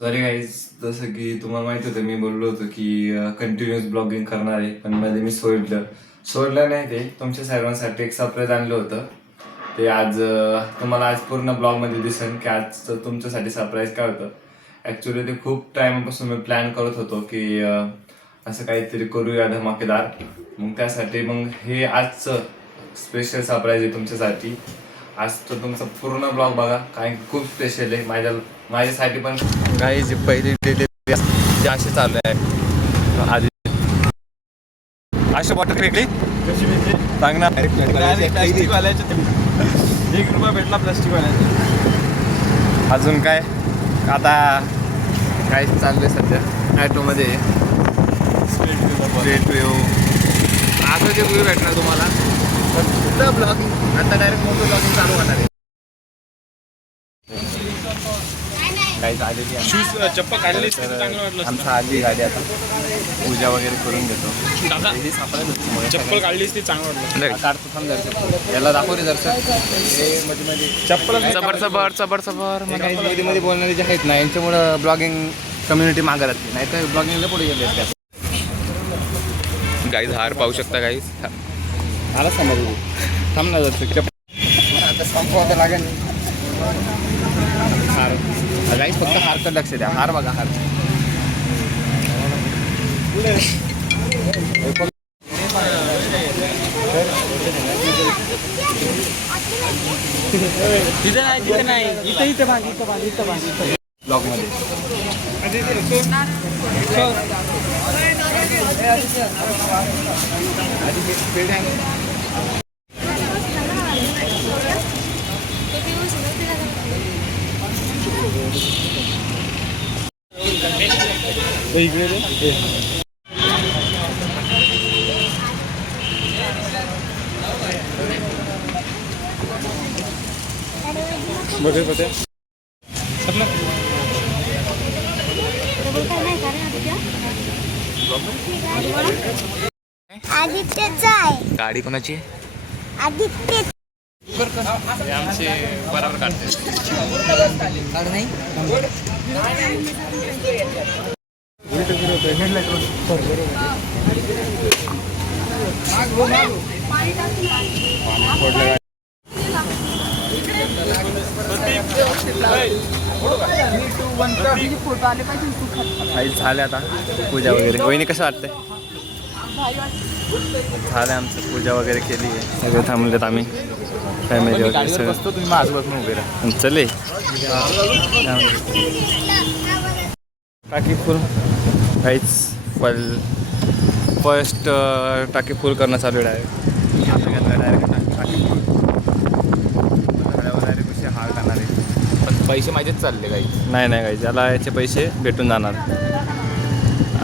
Sorry guys, जसं की तुम्हाला माहित होतं मी बोललो होतो की कंटिन्युअस ब्लॉगिंग करणार आहे, पण मध्ये मी सोडलं नाही. ते तुमच्या सर्वांसाठी एक सरप्राईज आणलं होतं. ते आज तुम्हाला आज पूर्ण ब्लॉगमध्ये दिसेल की आज तुमच्यासाठी सरप्राईज काय होतं. ॲक्च्युली ते खूप टाईमपासून मी प्लॅन करत होतो की असं काहीतरी करूया धमाकेदार. मग त्यासाठी मग हे आजचं स्पेशल सरप्राईज आहे तुमच्यासाठी. आज तर तुमचा पूर्ण ब्लॉग बघा, कारण खूप स्पेशल आहे माझ्यासाठी पण. काही जी पहिली डिलिव्हरी जी अशी चालू आहे आधी अशी बॉटल वेगळी सांग ना. प्लास्टिकवाल्याचे 1 रुपया भेटला प्लास्टिकवाल्याचा. अजून काय आता काय चाललंय सध्या ॲटोमध्ये स्ट्रेट व्ह्यू असं जे व्ह्यू भेटणार तुम्हाला. पण ब्लॉगिंग आता डायरेक्ट मोठं ब्लॉगिंग चालू होणार आहे. काही आलेली आहे. शूज चप्पल काढली चांगलं वाटलं. आमचं आली गाडी आता पूजा वगैरे करून घेतो. दादा चप्पल काढलीस ती चांगलं वाटलं. काढतो थांब दर्शक, याला दाखव रे दर्शक. हे मध्ये चप्पल चबर मध्ये बोलणारे जे आहेत ना, यांच्यामुळं ब्लॉगिंग कम्युनिटी मागं राहते, नाही तर ब्लॉगिंगला पुढे गेले असते. गाईज हार पाहू शकता गाईज. मला समजलं. थांब ना दर्शक, आता संपवावं लागेल. हार गाईज फक्त हारकडे लक्ष द्या. हार बघा, हार तिथे नाही इथे ब्लॉगमध्ये. बघे आदित्यचा आहे. गाडी कोणाची? आदित्य आमचे बरोबर काढते. काही झालं आता पूजा वगैरे. वहिनी कसं वाटतंय? झालं आमचं, पूजा वगैरे केली आहे, सगळे थांबलेत आम्ही फॅमिली वगैरे सगळं. तुम्ही माझ्याबरोबर उभे राहा. चले टाकी फुल काहीच फर्स्ट टाकी फुल करणं चालू आहे. आता घेतलं डायरेक्ट टाकी फुल डायरेक्ट कसे हार करणार आहे. पण पैसे माझेच चालले काही. नाही काही, ज्याला याचे पैसे भेटून जाणार.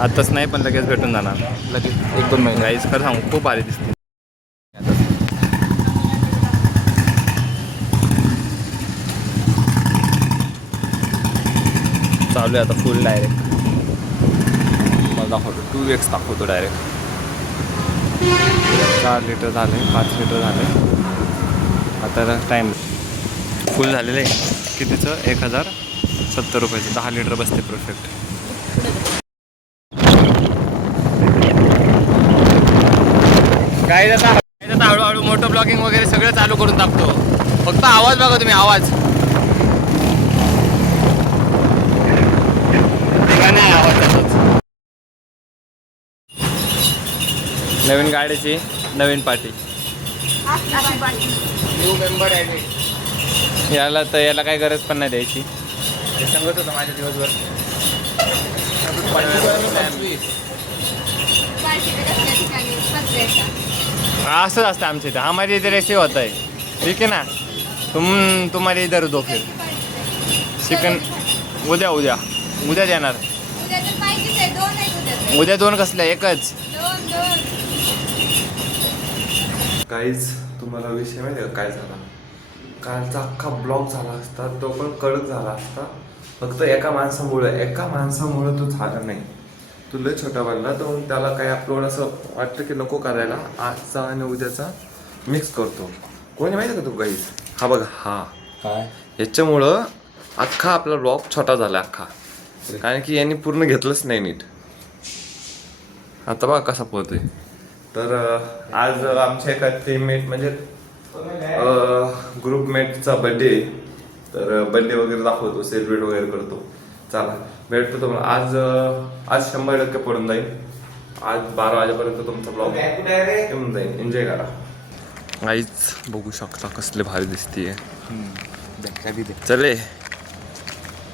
आताच नाही पण लगेच भेटून जाणार. लगेच 1-2 महिने. गाईज खरं सांगू खूप भारी दिसते. चालू आहे आता फुल डायरेक्ट. मला दाखवतो 2x दाखवतो डायरेक्ट. 4 लिटर झाले, 5 लिटर झाले. आता टाईम फुल झालेलं आहे. कितीचं? 1070 रुपयाचं 10 लिटर बसते परफेक्ट. काय आता हळूहळू मोठं ब्लॉगिंग वगैरे सगळं चालू करून टाकतो. फक्त आवाज बघा तुम्ही, आवाज नाही आवाज तसंच. नवीन गाडीची नवीन पार्टी. न्यू मेंबर आहे याला, तर याला काही गरज पण नाही द्यायची. हे सांगत होतं माझ्या दिवसभर. असंच असतं आमच्या इथं. हमारे इधर ऐसे होता है, ठीक है ना. तुम्हारे इधर दो फिर चिकन. उद्या देणार. उद्या 2 कसल्या? एकच. काहीच तुम्हाला विषय माहिती आहे का काय झाला? कालचा अख्खा ब्लॉग झाला असता, तो पण कडक झाला असता. फक्त एका माणसामुळे तो झाला नाही. तो लय छोटा बनला, तर मग त्याला काय अपलोड असं वाटतं की नको करायला. आजचा आणि उद्याचा मिक्स करतो. कोणी माहिती का तू गाईस? हा बघा, हा काय याच्यामुळं अख्खा आपला ब्लॉग छोटा झाला अख्खा. कारण की यांनी पूर्ण घेतलंच नाही नीट. आता बघा कसा पोहतोय. तर आज आमच्या एका टीममेट म्हणजे ग्रुपमेटचा बर्थडे. तर बर्थडे वगैरे दाखवतो, सेलिब्रेट वगैरे करतो. चला भेटतो तुम्हाला. आज 100% पडून जाईल. आज 12 वाजेपर्यंत तुमचा ब्लॉग येऊन जाईल. एन्जॉय करा. काहीच बघू शकता कसले भारी दिसतीये. चले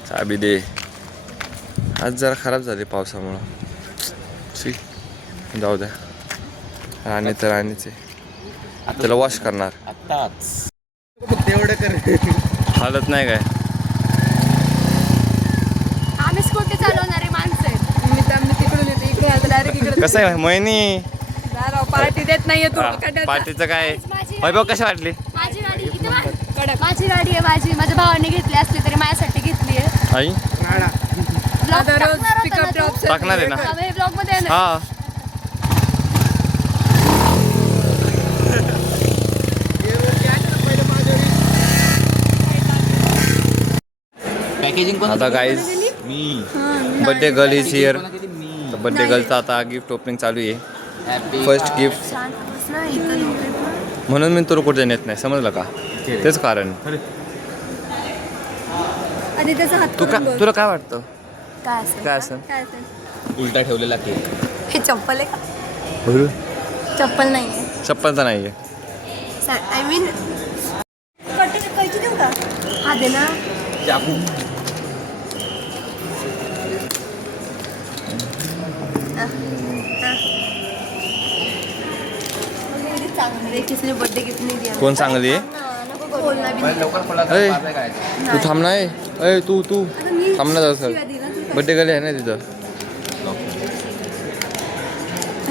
चाबी दे. आज जरा खराब झाले पावसामुळं. जाऊ द्या. राणी तर राणीच आहे. त्याला वॉश करणार आताच तेवढं कर. हालत नाही काय. आम्ही स्कूटी चालवणारी माणसं आहेत. मी तिकडून येते इकडे आता डायरेक्ट इकडे. कसं आहे मोहिनी? पार्टी देत नाहीये तू. पार्टीचं काय वैभव कशी वाटली? माझी गाडी इथे माझी गाडी आहे. माझ्या भावाने घेतली असली तरी माझ्यासाठी घेतली आहे. आई टाकणार आहे ना? ब्लॉग मध्ये आहे ना? हा पॅकेजिंग आता गाईज मी birthday girl is here. Birthday गर्लचा आता गिफ्ट ओपनिंग चालू आहे. फर्स्ट गिफ्ट म्हणून मी तुला कुठे नेत नाही, समजलं का? तेच कारण. आणि त्याचा हात तुला काय वाटतं काय असेल? काय असं? काय असेल? उलटा ठेवलेला केक. हे चप्पल आहे का? चप्पल नाहीये. चप्पल तर नाहीये. आय मीन कैची देऊ का? हा दे ना. चाकू किसने बर्थडे गिफ्ट नहीं दिया. कोण चांगली आहे? बोलना भी नहीं. लवकर खोला. अय तू थांब ना. अय तू थांब ना जरा. बर्थडे गर्ल आहे ना तिथं.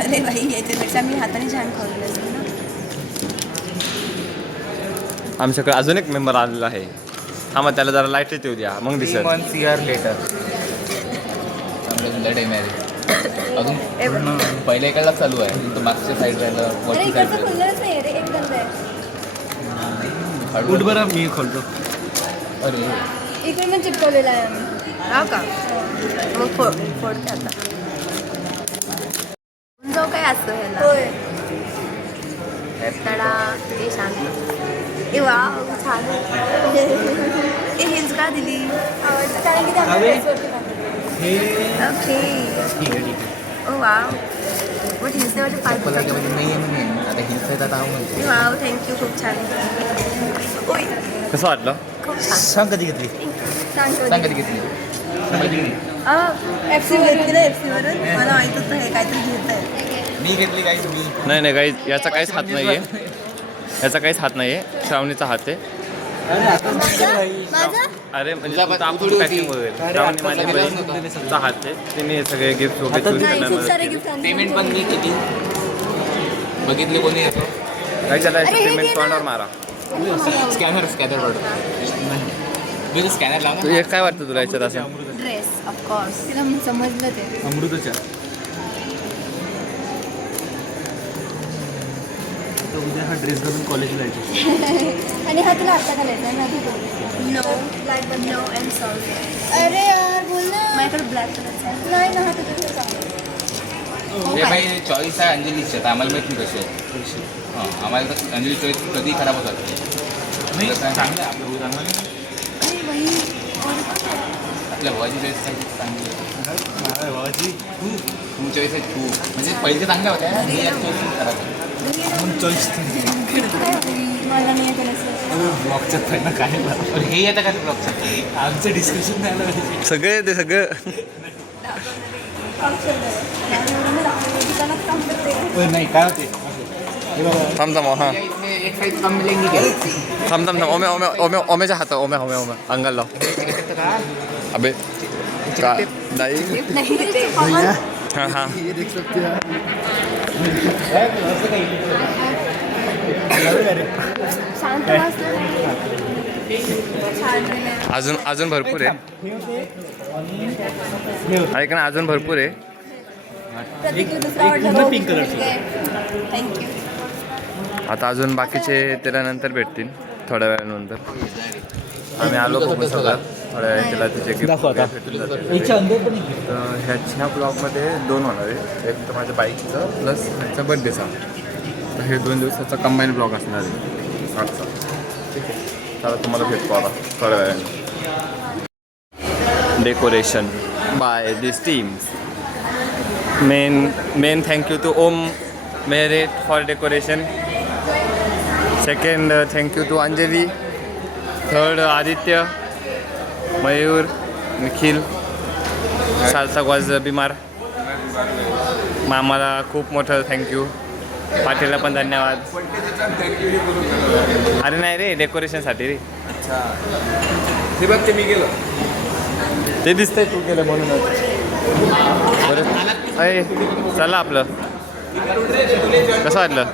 अरे भाई याच्यापेक्षा मी हाताने छान खाल्लं असेल ना. आमच्याकडे अजून एक मेंबर आलेला आहे. हा मग त्याला जरा लाईट येऊ द्या मग दिसत. 3 months year later. चांगलं टाइम आहे अजून पूर्ण पहिल्या एकाला चालू आहे. तो मागच्या साईड राहिलं अरे वरची इकडचं साईड खुलणारच नाही रे. एक बंद आहे. उठ बरं मी खोलतो. अरे इकडे पण चिपकवलेला आहे आम्ही. हा का? मग फोडते आता. जाऊ काय असं ह्याला. होय. तडा ते शांत. ए वा छान. ए हेल्स का दिली? आवडतं कारण की ओके. ओ वाव. मग हिल्सने माझे पाय चप्पल नाही आहे म्हणे. आता हिल्स आहेत आता म्हणते. Wow thank you. खूप छान. ओय कसं वाटलं? खूप छान. सांग कधी घेतली? सांग कधी घेतली? FC वरून मला माहित होतं हे काहीतरी घेत आहे. मी घेतली काही मी नाही काही याचा काहीच हात नाहीये. याचा काहीच हात नाहीये. श्रावणीचा हात आहे. माझा अरे म्हणजे पॅकिंग वगैरे. श्रावणी माझ्या बहिणीचा हात आहे. तिने हे सगळे गिफ्ट नाही खूप सारे वगैरे. गिफ्ट पेमेंट पण मी किती बघितले कोणी येतो. काही झालं अरे हे पेमेंट घे ना. तोंडावर मारा. स्कॅनर मी तर स्कॅनर लावून तू एक काय वाटतं तुला याच्यात असं? ड्रेस ऑफकोर्स तिला समजलं ते. अमृतच्या उद्या हा ड्रेस घालून कॉलेजला जायचं. आणि हा तुला आता घालायचा ना. No like no and sorry. अरे यार बोल ना. माझ्याकडे ब्लॅक कलरचा आहे. नाही ना हा तुझ्या हे भाई चॉईस आहे अंजलीची. आता आम्हाला माहित नाही कशी आहे. हां आम्हाला तर अंजली चॉईस कधी खराब होतात. नाही चांगलं आहे आपलं चांगलं नाही. अरे भाई आपल्या भावाची चॉईस चांगली आहे. भावाची तू चॉईस आहे तू म्हणजे पहिले चांगल्या होत्या. मी एक चॉईस खराब चॉईस मला नाही येत असं. ब्लॉगच्यात पहिला काय पण हे येतं का ते ब्लॉगचं? आमचं डिस्कशन नाही आलं. सगळे ते सगळं दुकानात काम करते. नाही काय होते थांब हां इथे एक साईज कम मिळेल की थांब ओम्याच्या हात ओम्या अंगाला लाव. अबे का नाही. नाही ते हां हां शांत वाजलं छान दिलं. अजून भरपूर आहे. ऐक ना अजून भरपूर आहे. प्रत्येक दुसरा ऑर्डर पिंक कलरचं. थँक्यू. आता अजून बाकीचे त्याला नंतर भेटतील थोड्या वेळानंतर. आम्ही आलो बघू सगळं थोड्या वेळ तिला तिचे gift दाखव आता. वगैरे भेटून जातील. तर ह्या ब्लॉगमध्ये 2 होणार आहे. एक तर माझ्या बाईकचं प्लस ह्याचा बड्डेचा. तर हे 2 दिवसाचा कंबाईन ब्लॉग असणार आहे आजचा. ठीक आहे, चला तुम्हाला भेटतो आता थोड्या वेळाने. Decoration by this teams. Main thank you to Om Meret for decoration. Second thank you to Anjali. Third Aditya, Mayur, Nikhil. Sarthak was बिमार. मामाला खूप मोठं थँक्यू. पाटीलला पण धन्यवाद. अरे नाही रे, डेकोरेशनसाठी रे. ते बघ ते मी गेलो. ते दिसतंय तू केलं म्हणूनच. बरं अय चला आपलं कसं वाटलं?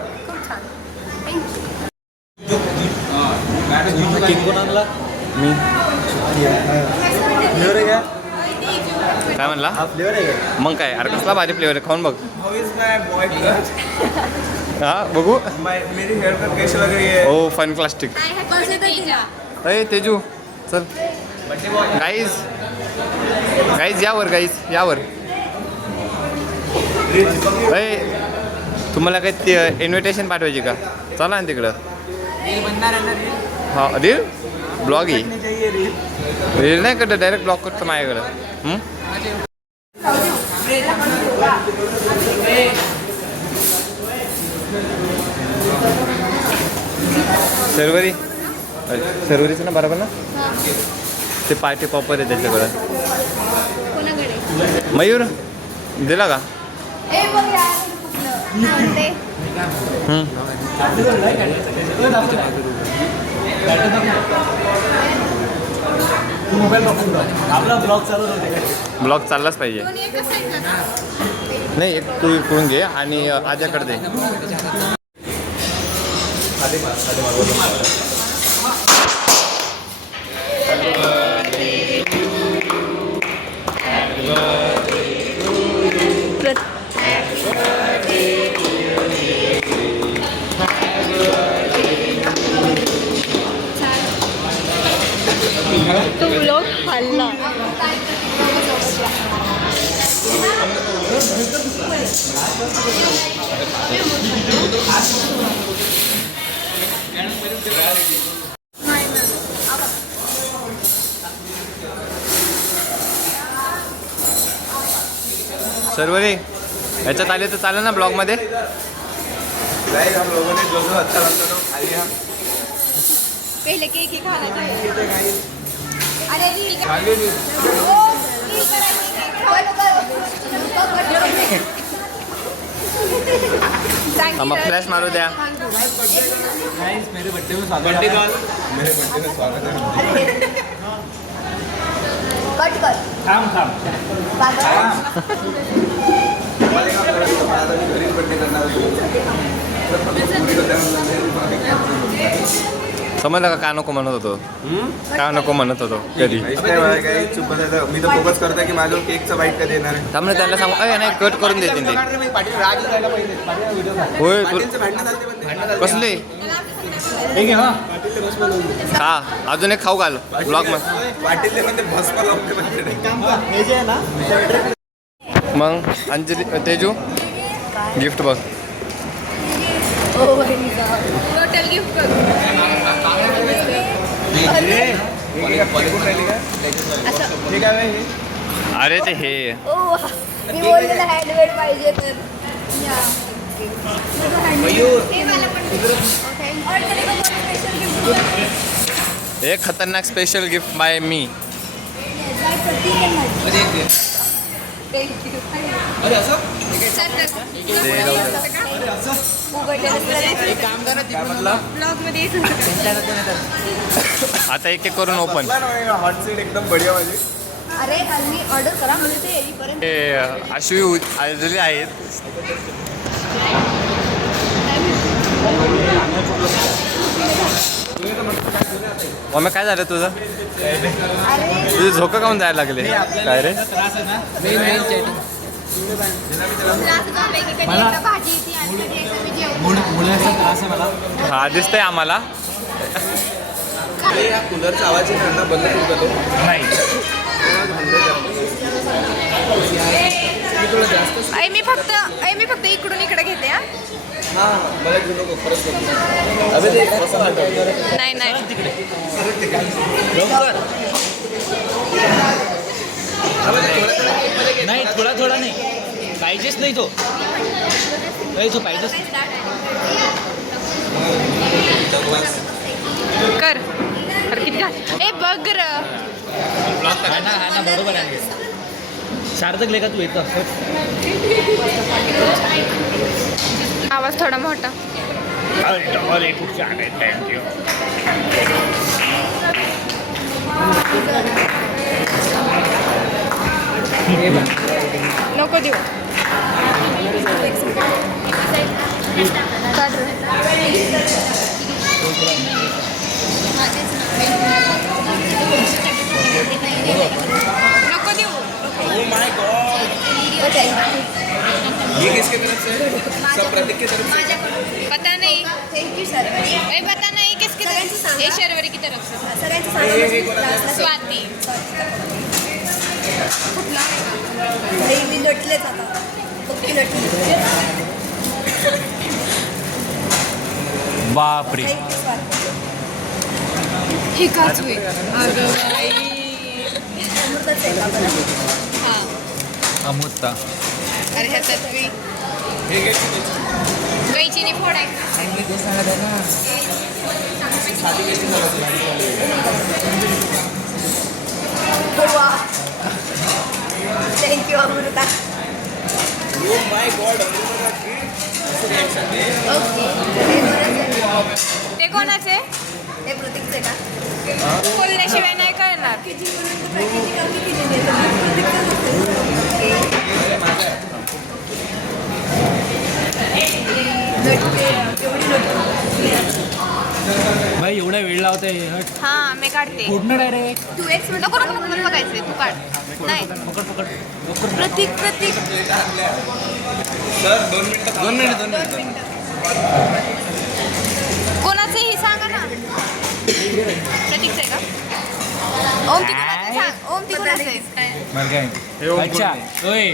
मी काय म्हणला? मग काय अरे कसला भारी फ्लेवर आहे, खाऊन बघ. हा बघू. मेरी हेयर कट कैसे लग रही है? ओ फॅन्टास्टिक. अय तेजू चल. गाईज यावर. अय तुम्हाला काही इन्व्हिटेशन पाठवायची का? चला ना तिकडं. हा रील ब्लॉग ही रील नाही करत, डायरेक्ट ब्लॉग करतो माझ्याकडं. सर्वरीचं ना बरोबर ना. ते पार्टी पॉपर आहे त्याच्याकडं. मयूर दिला का? ब्लॉग चाललाच पाहिजे. नाही तू करून घे आणि आज्याकडे दे. तो ब्लॉग खाल्ला. सर्वरी याच्यात आले तर चालेल ना ब्लॉगमध्ये? हम लोगों ने जो अच्छा लगता था खा लिया. पहिले केक ही खाना चाहिए. अरे मग फ्लॅश मारू द्या. मेरे बर्थडे में स्वागत है. कट कर. घरीच बर्थडे करणार समजलं का? काय नको म्हणत होतो? काय नको म्हणत होतो कधी? चुप बसायचं. मी तर फोकस करतोय की माझं केकचं बाईट कधी येणार आहे. त्यामुळे त्यांना सांगू अय नाही कट करून देतील ते. पाटील राग जायला पाहिजे. होय पाटीलचं भांडण झालं. कसले हा अजून एक खाऊ घाल ब्लॉग मध्ये. पाटील म्हणते भस्म लावते म्हणते. मग अंजली तेजू गिफ्ट बघ. टोटल गिफ्ट करू. अरे ते हे मी बोललेलं हँडमेड पाहिजे तर. एक खतरनाक स्पेशल गिफ्ट बाय मी. आता एक एक करून ओपन. हॉट सीट एकदम बढिया माझी. अरे मी ऑर्डर करा म्हणजे ते येईपर्यंत. हे अश्वी आलेले आहेत. मग काय झालं तुझं? तुझे झोका काऊन जायला लागले काय रे? मुलाचा त्रास आहे मला. हा दिसतंय आम्हाला. या कूलरचा आवाज आहे ना बंद करू का तो? नाही मी थोडं जास्त मी फक्त इकडून इकडे घेते हा. हां मला घेऊ नको खरंच नको. अबे ते कसं वाटतं? नाही नाही थोडा थोडा नाही पाहिजेच नाही तो तो पाहिजेच कर किती घाल. ए बघ र हा ना बरोबर आहे सार्थक लेखा तू येतं आवाज थोडा मोठा. खूप छान आहे थँक्यू नको देऊ. काढ रे. नको देऊ. ओह माय गॉड ये किसके तरफ से है? सब प्रतीक की तरफ से. पता नहीं. Thank you sir. पता नहीं किसकी तरफ से. ये शर्वरी की तरफ से. सगळ्यांचं सांगा. स्वाती. नाही मी नटलेच आता. ओके नटली. बापरे थँक्यू स्वाती. ही काचू आहे. अगं बाई. अमृताच आहे का बरं? हा. अमृता अरे ह्याच्यात गाईची नाही फोडायचं. वा thank you Amruta. Oh my God okay ते कोणाचे हे प्रतीकचे का? बोलण्याशिवाय नाही कळणार. केजीपर्यंत पॅकेजिंग आम्ही केलेली आहे. एवढी नटते. भाई एवढा वेळ लावते हट हा मी काढते. पूर्ण डायरेक्ट तू एक मिनिट नको नको नको बघायचंय तू काढ. नाही पकड प्रतीक सर 2 मिनिटं कोणाचे हे सांगा ना. प्रतीकचे का? ओम ती कोणाचे सांग. ओम ती कोणाचे. अच्छा ओय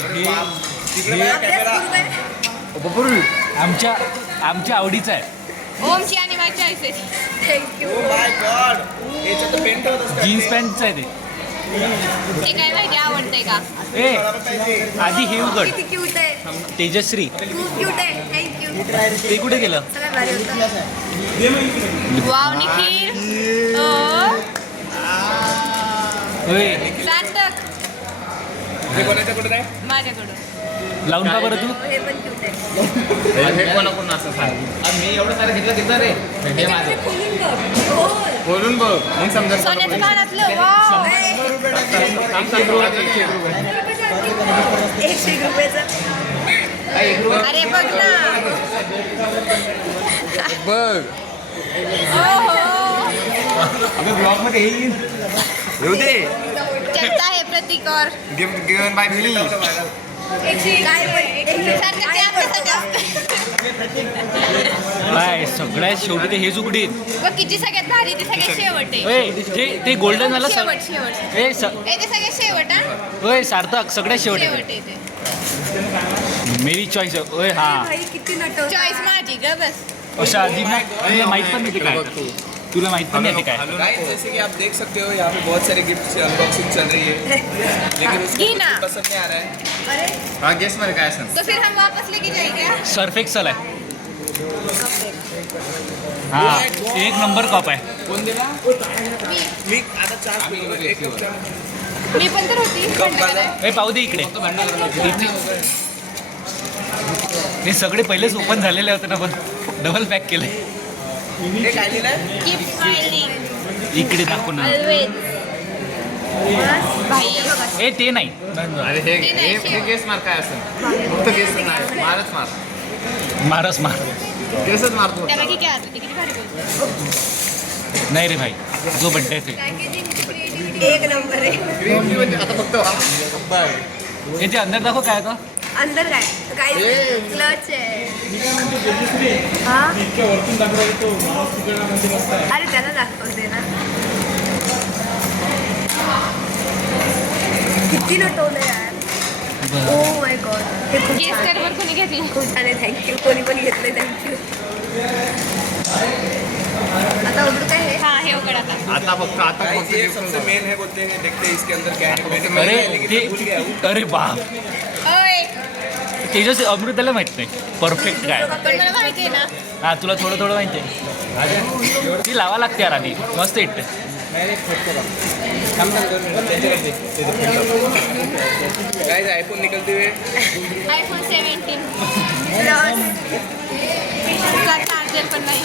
आमच्या आवडीचं आहे. ओमची आणि माझी चॉईस आहे. थँक्यू. ओह माय गॉड याच्यात तर पेंट होत असतं. जीन्स पॅन्टचं आहे ते काय माहिती आवडतंय का. ते आधी हे उघड किती क्यूट आहे. तेजश्री खूप क्यूट आहे. थँक्यू. ते कुठे गेलं सगळ्यात भारी होतं. वाव निखिल. ओय सार्थक हे कोणाच्या कुठे आहे? माझ्याकडून. लावून का बरं तू हे पण क्यूट आहे. कोण असं सांग मी एवढं सारं घेतलं रे हे माझं खोलून बघ. खोल. बोलून बघ मग समजा सोन्याचं कानातलं. वाव. 100 रुपयाचं. अरे बघ ना. बघ ओहो ब्लॉग मध्ये येईल येऊ दे चर्चा आहे प्रतीक और गिफ्ट गिवन बाय मी काय पण सारखं ते आमच्यासाठी असतं. काय सगळ्यात शेवटी ते हेच उघडीत बघ किती सगळ्यात भारी ते सगळ्यात शेवट आहे. ओय ते गोल्डन झालं शेवट शेवट. ए ए ते सगळ्यात शेवट हा. ओय सार्थक सगळ्यात शेवट शेवट आहे ते. मेरी चॉईस ओय हा भाई किती नटवतं. चॉईस माझी ग बस. अशा आधी तुला माहित पण नाही ते काय तुला माहित पण नाही ते काय गाइस जैसे कि आप देख सकते हो यहाँ पे बहुत सारे गिफ्ट की अनबॉक्सिंग चल रही है लेकिन उसको घी ना. कुछ पसंद नहीं आ रहा है. अरे हा गेस मध्ये काय असं तो फिर हम वापस लेके जाएंगे हाँ? सर्फ एक्सल आहे हा एक नंबर कप आहे कोण दिला? मी मी आता 4 पिलो एक कप चहा. मी पण तर होती. भांडणाला. ए पाहू दे इकडे हे सगळे पहिलेच ओपन झालेले होते ना पण डबल पॅक केले हे काय लिहिलंय? Keep smiling इकडे दाखव ना always. भाई ए ते नाही अरे हे ते नाही, हे शेव. गेस मार काय असं फक्त गेस नाही मारच मार मारच मार गेसच मारतो त्याला की काय आलं ते किती भारी बोलतो. नाही रे भाई जो बड्डे आहे एक नंबर आहे. क्रीम म्हणजे आता फक्त ते अंदर दाखव काय तो अंदर काय काय क्लच आहे. हा अरे त्याला दाखवते ना. किती नटवलं यार. ओ माय गॉड, हे खूप गेस छान कर बरं कोणी घेतली. खूप छान आहे. थँक्यू. कोणी पण घेतलंय थँक्यू. आता उघड काय हे? हा हे उघड आता. आता फक्त गाइस ये सबसे मेन है, बोलते हैं देखते हैं इसके अंदर क्या है. मैंने अरे लेकिन मैं भूल गया हूँ. अरे बाप ओय तेजस अमृताला माहित नाही परफेक्ट काय पण मला माहिती आहे ना. हा तुला थोडं थोडं माहिती आहे ती लावा लागते यार आधी मस्त येते गाइस आईफोन निकलते हुए आयफोन 17 चार्जर पण नाही.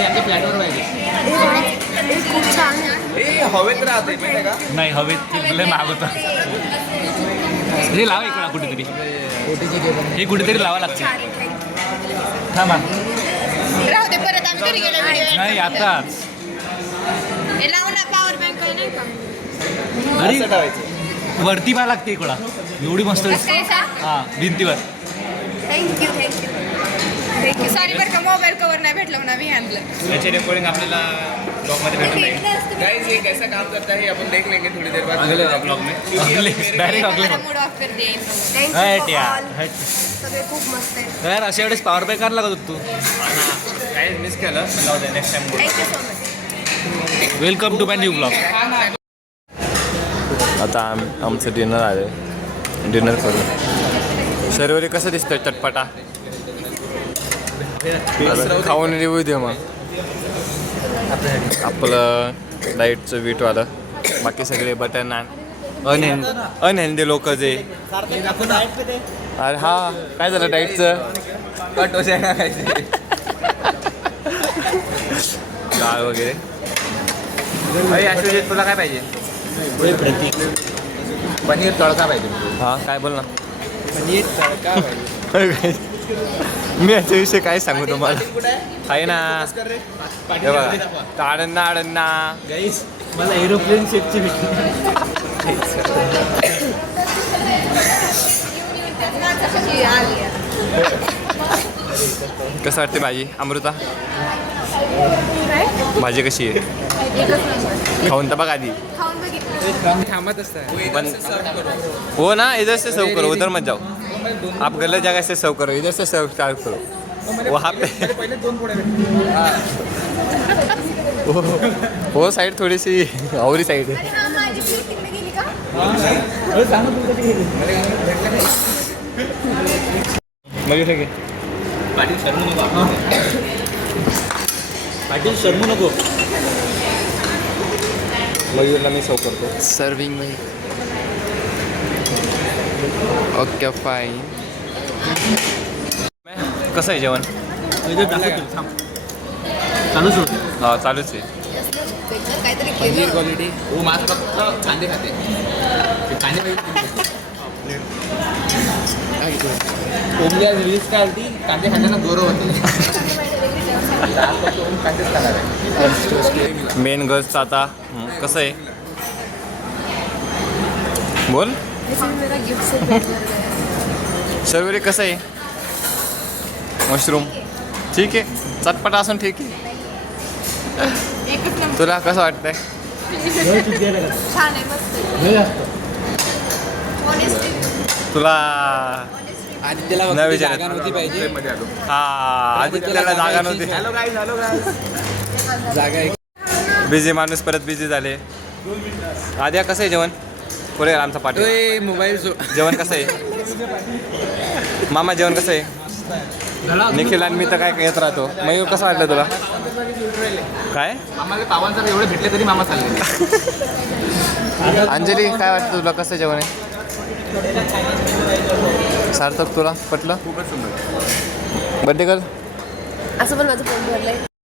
आमच्या फ्लॅटवर पाहिजे. खूप छान आहे. ए हवेत राहते माहिती का. नाही हवेत लय महाग होतं हे लावा इकडं कुठेतरी हे कुठेतरी लावा लागते छान आहे. थँक्यू. थांबा राहू दे परत आम्ही घरी गेलो व्हिडिओ. नाही आताच हे लावू ना पॉवर बँक आहे नाही का. अरे असं ठेवायचं. वरती मला लागते इकडं एवढी मस्त कसं आहे सा? हा भिंतीवर थँक्यू. थँक्यू. सॉरी बरं का मोबाईल कवर नाही भेटला म्हणून आम्ही आणलं. याची रेकॉर्डिंग आपल्याला ब्लॉगमध्ये भेटून जाईल गाइस ये कैसा काम करता है ये अपन देख लेंगे थोड़ी देर बाद. अगले ब्लॉग में अगले डायरेक्ट अगले मला मूड ऑफ कर दे. थँक्यू हट फॉर यार ऑल. हट सगळे खूप मस्त आहे. यार अशा वेळेस पॉवर बँक आणला का तू काय मिस केलं next time thank you so much. Welcome to my new blog आता आमचं डिनर आलं डिनर करू. शर्वरी कसं दिसतंय चटपटा खाऊन रिव्ह्यू दे मग. आपलं डाईटचं वीटवालं बाकी सगळे बटर नान अनहेल्दी लोक जे. अरे हा काय झालं डाईटचं डाळ वगैरे. अश्वजित तुला काय पाहिजे. पनीर तळका पाहिजे. हा काय बोल ना. पनीर तड़का भाई. मी याच्याविषयी काय सांगू तुम्हाला. आहे ना कर रहे. हे बघा ताडण्णा आडण्णा मला एरोप्लेन शेपची कसं वाटते भाजी अमृता. भाजी कशी आहे खाऊन तर बघ आधी. खाऊन बघितलं. थांबत असतं. पण हो ना इधर से सर्व करो उधर मत जाओ. आप गलत जगह से सर्व करो इधर से सर्व स्टार्ट करो. वहाँ पे पहिले 2 पोळ्या वो साइड थोड़ी सी औरी साइड है. अरे हा माझी प्लेट तिकडे गेली का? पाटील शर्मू नको मयूरला मी सर्व करतो. सर्विंग मयूर. Okay fine. कसं आहे जेवण. चालूच होत हा चालूच आहे. काहीतरी पनीर केलं. क्वालिटी हो माझं फक्त कांदे खाते. कांदे कोंबड्या रिलीज काय होती कांदे खाताना गोरं होते. कांदेच खाणार आहे. मेन गर्ल्सचं आता कसं आहे बोल. सर्वरी कसं आहे मशरूम ठीक आहे चटपटा असून ठीक आहे. तुला कसं वाटतंय. छान आहे मस्त आहे. Honestly. तुला आदित्यला नाही विचारत. जागा नव्हती पाहिजे. हा आदित्यला जागा नव्हती. हॅलो गाईज जागा आहे. बिझी माणूस परत बिझी झाले. आद्या कसं आहे जेवण पुढे आमचा पाठी. मोबाईल जेवण कसं आहे मामा जेवण कसं आहे. निखिल आणि मी तर काय येत राहतो. मयूर कसं वाटलं तुला काय. आम्हाला पावांचा एवढे भेटले तरी मामा चालले. अंजली काय वाटतं तुला कसं जेवण आहे. सार्थक तुला पटलं. खूपच सुंदर. बड्डे कर. असं पण माझं पोट भरलंय.